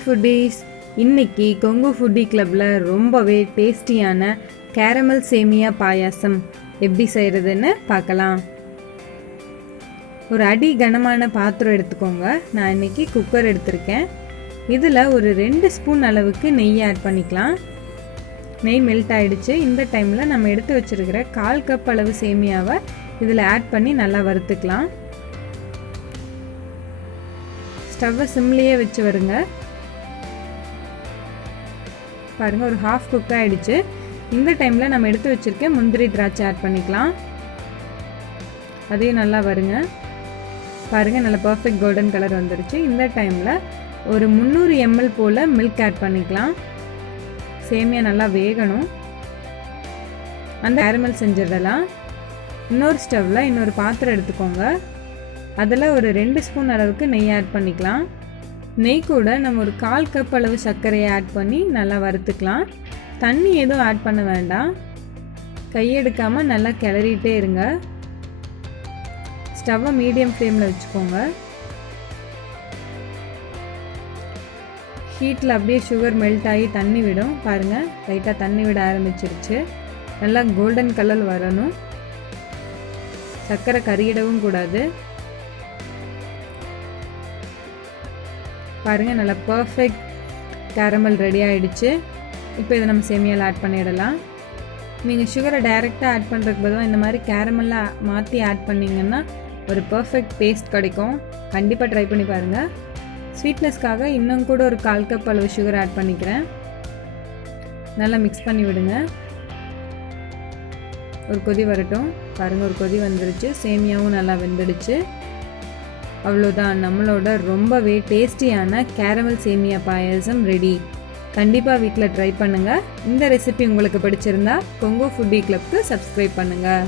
Hi foodies, இன்னைக்கு Kongu foodie கிளப்பில் ரொம்பவே டேஸ்டியான கேரமல் சேமியா பாயாசம் எப்படி செய்கிறதுன்னு பார்க்கலாம். ஒரு அடி கனமான பாத்திரம் எடுத்துக்கோங்க. நான் இன்னைக்கு குக்கர் எடுத்திருக்கேன். இதில் ஒரு 2 ஸ்பூன் அளவுக்கு நெய் ஆட் பண்ணிக்கலாம். நெய் மெல்ட் ஆகிடுச்சு. இந்த டைமில் நம்ம எடுத்து வச்சுருக்கிற 1/4 கப் அளவு சேமியாவை இதில் ஆட் பண்ணி நல்லா வறுத்துக்கலாம். ஸ்டவ்வை சிம்லேயே வச்சு வருங்க. பாருங்கள், ஒரு ஹாஃப் குக் ஆகிடுச்சு. இந்த டைமில் நம்ம எடுத்து வச்சுருக்க முந்திரி திராட்சை ஆட் பண்ணிக்கலாம். அதையும் நல்லா வருங்க. பாருங்கள், நல்லா பர்ஃபெக்ட் கோல்டன் கலர் வந்துடுச்சு. இந்த டைமில் ஒரு 300 ml போல் மில்க் ஆட் பண்ணிக்கலாம். சேமியா நல்லா வேகணும். அந்த கேரமல் செஞ்சிடலாம். இன்னொரு ஸ்டவ்வில் இன்னொரு பாத்திரம் எடுத்துக்கோங்க. அதில் ஒரு 2 ஸ்பூன் அளவுக்கு நெய் ஆட் பண்ணிக்கலாம். நெய் கூட நம்ம ஒரு 1/4 கப் அளவு சர்க்கரையை ஆட் பண்ணி நல்லா வறுத்துக்கலாம். தண்ணி எதுவும் ஆட் பண்ண வேண்டாம். கையெடுக்காமல் நல்லா கிளறிட்டே இருங்க. ஸ்டவ்வை மீடியம் ஃப்ளேமில் வச்சுக்கோங்க. ஹீட்டில் அப்படியே சுகர் மெல்ட் ஆகி தண்ணி விடும். பாருங்கள், லைட்டாக தண்ணி விட ஆரம்பிச்சிருச்சு. நல்லா கோல்டன் கலர் வரணும். சர்க்கரை கறியிடவும் கூடாது. பாருங்கள், நல்லா பர்ஃபெக்ட் கேரமல் ரெடி ஆகிடுச்சு. இப்போ இதை நம்ம சேமியாவில் ஆட் பண்ணிடலாம். நீங்கள் சுகரை டைரெக்டாக ஆட் பண்ணுறதுக்கு பதிலாக இந்த மாதிரி கேரமெல்லாம் மாற்றி ஆட் பண்ணிங்கன்னா ஒரு பர்ஃபெக்ட் டேஸ்ட் கிடைக்கும். கண்டிப்பாக ட்ரை பண்ணி பாருங்கள். ஸ்வீட்னஸ்க்காக இன்னும் கூட ஒரு 1/4 கப் அளவு சுகர் ஆட் பண்ணிக்கிறேன். நல்லா மிக்ஸ் பண்ணி விடுங்க. ஒரு கொதி வரட்டும். பாருங்கள், ஒரு கொதி வந்துடுச்சு. சேமியாவும் நல்லா வெந்துடுச்சு. அவ்வளோதான், நம்மளோட ரொம்பவே டேஸ்டியான கேரமல் சேமியா பாயாசம் ரெடி. கண்டிப்பாக வீட்டில் ட்ரை பண்ணுங்கள். இந்த ரெசிபி உங்களுக்கு பிடிச்சிருந்தா கொங்கு ஃபுட்டி கிளப்க்கு சப்ஸ்கிரைப் பண்ணுங்கள்.